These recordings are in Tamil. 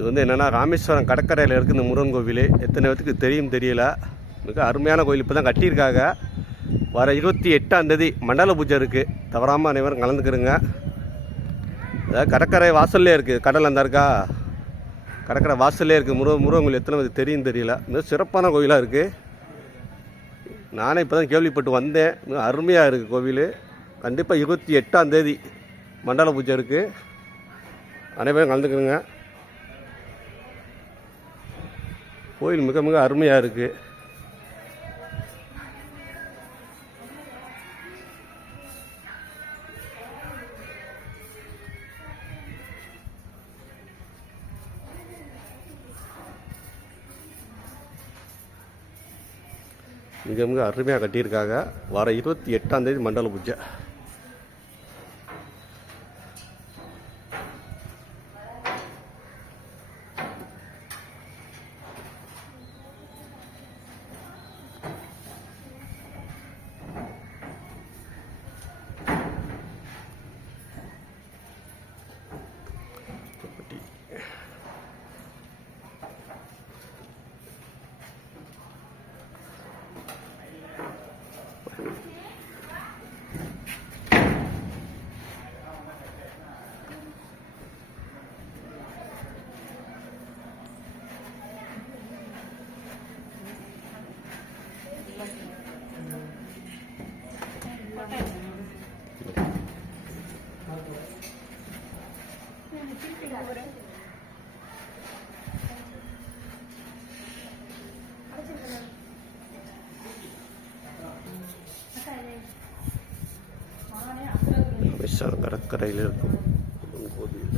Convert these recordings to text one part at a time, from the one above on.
இது வந்து என்னென்னா ராமேஸ்வரம் கடற்கரையில் இருக்குது இந்த முருகன் கோவில். எத்தனை பேத்துக்கு தெரியும் தெரியல. மிக அருமையான கோயில் இப்போ தான் கட்டியிருக்காங்க. வர இருபத்தி எட்டாந்தேதி மண்டல பூஜை இருக்குது தவறாமல் அனைவரும் கலந்துக்கிறங்க. அதாவது கடற்கரை வாசல்லே இருக்குது கடல் அந்த இருக்கா? கடற்கரை வாசல்லே இருக்குது முருகன் முருகன் கோயில் எத்தனை பேருக்கு தெரியும் தெரியல. மிக சிறப்பான கோயிலாக இருக்குது நானே இப்போ தான் கேள்விப்பட்டு வந்தேன். மிக அருமையாக இருக்குது கோவில். கண்டிப்பாக இருபத்தி எட்டாந்தேதி மண்டல பூஜை இருக்குது அனைவரும் கலந்துக்கிறேங்க. கோயில் மிக மிக அருமையாக இருக்குது மிக மிக அருமையாக கட்டியிருக்காங்க. வர இருபத்தி எட்டாம் தேதி மண்டல பூஜை. விசால் கடற்கரையில் இருக்கும். முருகன் கோவில்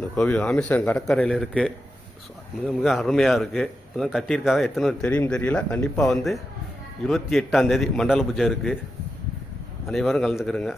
இந்த கோவில் ராமேஸ்வரம் கடற்கரையில் இருக்குது மிக மிக அருமையாக இருக்குது இப்போதான் கட்டியிருக்காக கட்டியிருக்காங்க. எத்தனை தெரியும் தெரியல. கண்டிப்பாக வந்து இருபத்தி எட்டாம் தேதி மண்டல பூஜை இருக்குது அனைவரும் கலந்துக்கிறேங்க.